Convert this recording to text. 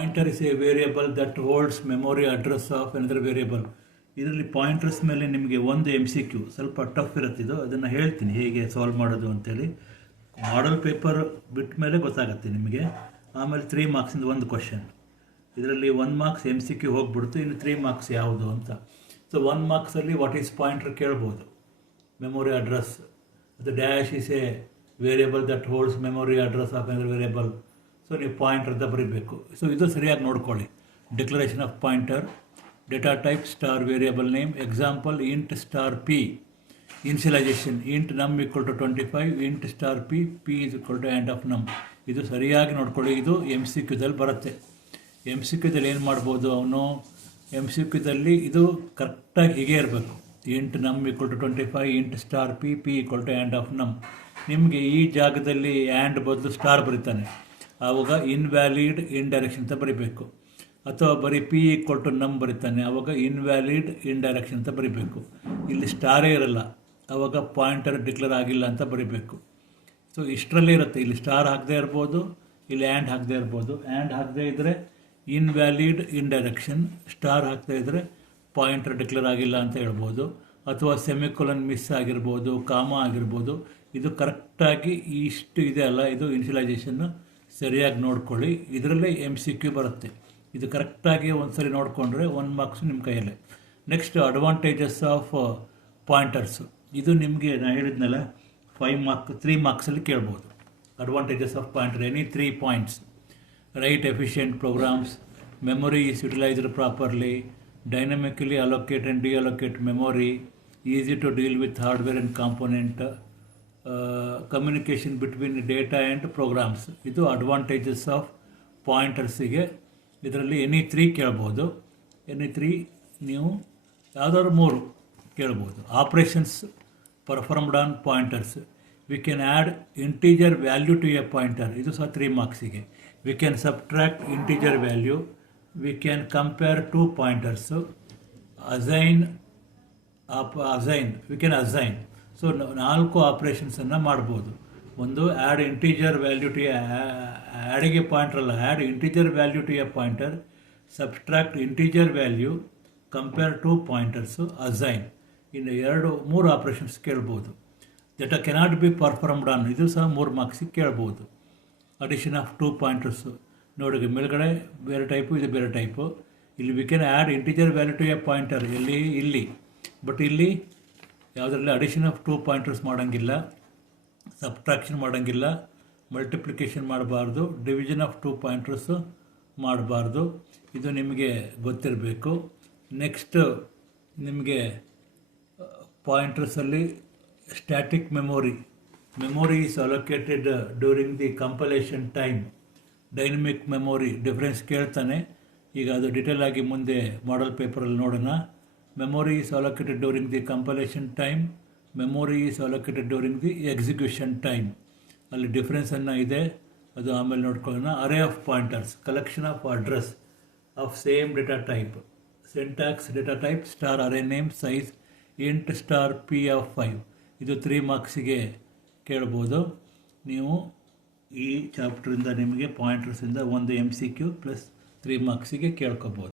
Pointer is a variable that holds memory address of another variable. ಇದರಲ್ಲಿ pointers ಮೇಲೆ ನಿಮಗೆ ಒಂದು MCQ ಸ್ವಲ್ಪ ಟಫ್ ಇರುತ್ತಿದ್ದು, ಅದನ್ನು ಹೇಳ್ತೀನಿ ಹೇಗೆ ಸಾಲ್ವ್ ಮಾಡೋದು ಅಂತೇಳಿ. ಮಾಡಲ್ ಪೇಪರ್ ಬಿಟ್ಟ ಮೇಲೆ ಗೊತ್ತಾಗುತ್ತೆ ನಿಮಗೆ. ಆಮೇಲೆ 3 ಮಾರ್ಕ್ಸಿಂದ ಒಂದು ಕ್ವಶನ್. ಇದರಲ್ಲಿ 1 ಮಾರ್ಕ್ಸ್ MCQ ಹೋಗ್ಬಿಡ್ತು, ಇನ್ನು 3 ಮಾರ್ಕ್ಸ್ ಯಾವುದು ಅಂತ. ಸೊ 1 ಮಾರ್ಕ್ಸಲ್ಲಿ ವಾಟ್ ಈಸ್ ಪಾಯಿಂಟರ್ ಕೇಳ್ಬೋದು. ಮೆಮೊರಿ ಅಡ್ರೆಸ್, ಅದು dash is a variable that holds memory address of another variable. So ನೀವು ಪಾಯಿಂಟರ್ ಅಂತ ಬರೀಬೇಕು. ಸೊ ಇದು ಸರಿಯಾಗಿ ನೋಡ್ಕೊಳ್ಳಿ. Declaration of pointer, data type star variable name, example int star p. Initialization int num equal to 25, int star p, p is equal to and of num. ಇದು ಸರಿಯಾಗಿ ನೋಡ್ಕೊಳ್ಳಿ. ಇದು MCQದಲ್ಲಿ ಬರುತ್ತೆ. MCQದಲ್ಲಿ ಏನು ಮಾಡ್ಬೋದು ಅವನು, MCQದಲ್ಲಿ ಇದು ಕರೆಕ್ಟಾಗಿ ಹೀಗೆ ಇರಬೇಕು. Int num equal to 25, int star p, p equal to and of num. ನಿಮಗೆ ಈ ಜಾಗದಲ್ಲಿ ಆ್ಯಂಡ್ ಬದಲು ಸ್ಟಾರ್ ಬರೀತಾನೆ, ಆವಾಗ ಇನ್ವ್ಯಾಲಿಡ್ ಇಂಡೈರೆಕ್ಷನ್ ಅಂತ ಬರೀಬೇಕು. ಅಥವಾ ಬರೀ ಪಿ ಈಕ್ವಲ್ ಟು ನಮ್ ಬರೀತಾನೆ, ಆವಾಗ ಇನ್ವ್ಯಾಲಿಡ್ ಇಂಡೈರೆಕ್ಷನ್ ಅಂತ ಬರೀಬೇಕು. ಇಲ್ಲಿ ಸ್ಟಾರೇ ಇರಲ್ಲ, ಆವಾಗ ಪಾಯಿಂಟರ್ ಡಿಕ್ಲೇರ್ ಆಗಿಲ್ಲ ಅಂತ ಬರೀಬೇಕು. ಸೊ ಇಷ್ಟರಲ್ಲೇ ಇರುತ್ತೆ. ಇಲ್ಲಿ ಸ್ಟಾರ್ ಹಾಕದೇ ಇರ್ಬೋದು, ಇಲ್ಲಿ ಆ್ಯಂಡ್ ಹಾಕದೇ ಇರ್ಬೋದು. ಆ್ಯಂಡ್ ಹಾಕದೇ ಇದ್ದರೆ ಇನ್ವ್ಯಾಲಿಡ್ ಇಂಡೈರೆಕ್ಷನ್, ಸ್ಟಾರ್ ಹಾಕ್ತಾ ಇದ್ದರೆ ಪಾಯಿಂಟರ್ ಡಿಕ್ಲೇರ್ ಆಗಿಲ್ಲ ಅಂತ ಹೇಳ್ಬೋದು. ಅಥವಾ ಸೆಮಿಕೊಲನ್ ಮಿಸ್ ಆಗಿರ್ಬೋದು, ಕಾಮ ಆಗಿರ್ಬೋದು. ಇದು ಕರೆಕ್ಟಾಗಿ ಇಷ್ಟು ಇದೆ ಅಲ್ಲ, ಇದು ಇನ್ಷಿಯಲೈಸೇಷನ್ನು ಸರಿಯಾಗಿ ನೋಡ್ಕೊಳ್ಳಿ. ಇದರಲ್ಲೇ MCQ ಬರುತ್ತೆ. ಇದು ಕರೆಕ್ಟಾಗಿ ಒಂದು ಸರಿ ನೋಡಿಕೊಂಡ್ರೆ 1 ಮಾರ್ಕ್ಸು ನಿಮ್ಮ ಕೈಯಲ್ಲೇ. Next advantages of pointers. ಇದು ನಿಮಗೆ ನಾನು ಹೇಳಿದ್ನಲ್ಲ 3 ಮಾರ್ಕ್ಸಲ್ಲಿ ಕೇಳ್ಬೋದು. Advantages of pointer, any 3 points. Write efficient programs, memory is utilised properly, dynamically allocate and deallocate memory, easy to deal with hardware and component, communication between data and programs. ಇದು advantages of ಪಾಯಿಂಟರ್ಸಿಗೆ. ಇದರಲ್ಲಿ any 3 ಕೇಳ್ಬೋದು. Any 3 ನೀವು ಯಾವುದಾದ್ರು 3 ಕೇಳ್ಬೋದು. Operations performed on pointers. We can add integer value to a pointer. ಇದು ಸಹ 3 ಮಾರ್ಕ್ಸಿಗೆ. We can subtract integer value. We can compare 2 pointers. Assign, we can assign. So 4 ಆಪ್ರೇಷನ್ಸನ್ನು ಮಾಡ್ಬೋದು. ಒಂದು ಆ್ಯಡ್ ಇಂಟೀಜರ್ ವ್ಯಾಲ್ಯೂ ಟು ಆ್ಯಡಿಗೆ ಪಾಯಿಂಟರ್ ಅಲ್ಲ, add integer value to a pointer, subtract integer value, compare 2 pointers, assign. ಇನ್ನು 3 operations ಕೇಳ್ಬೋದು. That cannot be performed on. ಇದು ಸಹ 3 ಮಾರ್ಕ್ಸಿಗೆ ಕೇಳ್ಬೋದು. Addition of 2 pointers. ನೋಡಿ ಮೇಲ್ಗಡೆ ಬೇರೆ ಟೈಪು, ಇದು ಬೇರೆ ಟೈಪು. ಇಲ್ಲಿ we can add integer value to a pointer, ಇಲ್ಲಿ. ಬಟ್ ಇಲ್ಲಿ ಯಾವುದರಲ್ಲಿ ಅಡಿಷನ್ ಆಫ್ 2 ಪಾಯಿಂಟರ್ಸ್ ಮಾಡೋಂಗಿಲ್ಲ, ಸಬ್ಟ್ರಾಕ್ಷನ್ ಮಾಡೋಂಗಿಲ್ಲ, ಮಲ್ಟಿಪ್ಲಿಕೇಶನ್ ಮಾಡಬಾರ್ದು, ಡಿವಿಷನ್ ಆಫ್ 2 ಪಾಯಿಂಟರ್ಸು ಮಾಡಬಾರ್ದು. ಇದು ನಿಮಗೆ ಗೊತ್ತಿರಬೇಕು. ನೆಕ್ಸ್ಟ್ ನಿಮಗೆ ಪಾಯಿಂಟರ್ಸಲ್ಲಿ static memory is allocated during the compilation time. Dynamic memory difference ಕೇಳ್ತಾನೆ. ಈಗ ಅದು ಡೀಟೇಲ್ ಆಗಿ ಮುಂದೆ ಮಾಡಲ್ ಪೇಪರಲ್ಲಿ ನೋಡೋಣ. Memory is allocated during the compilation time, memory is allocated during the execution time. ಅಲ್ಲಿ ಡಿಫ್ರೆನ್ಸನ್ನು ಇದೆ, ಅದು ಆಮೇಲೆ ನೋಡ್ಕೊಳ್ಳೋಣ. ಅರೇ of pointers, collection of address of same data type. Syntax, data type, star array name, size, int star P of 5. ಇದು 3 ಮಾರ್ಕ್ಸಿಗೆ ಕೇಳ್ಬೋದು. ನೀವು ಈ ಚಾಪ್ಟ್ರಿಂದ ನಿಮಗೆ ಪಾಯಿಂಟರ್ಸಿಂದ ಒಂದು MCQ ಪ್ಲಸ್ 3 ಮಾರ್ಕ್ಸಿಗೆ ಕೇಳ್ಕೊಬೋದು.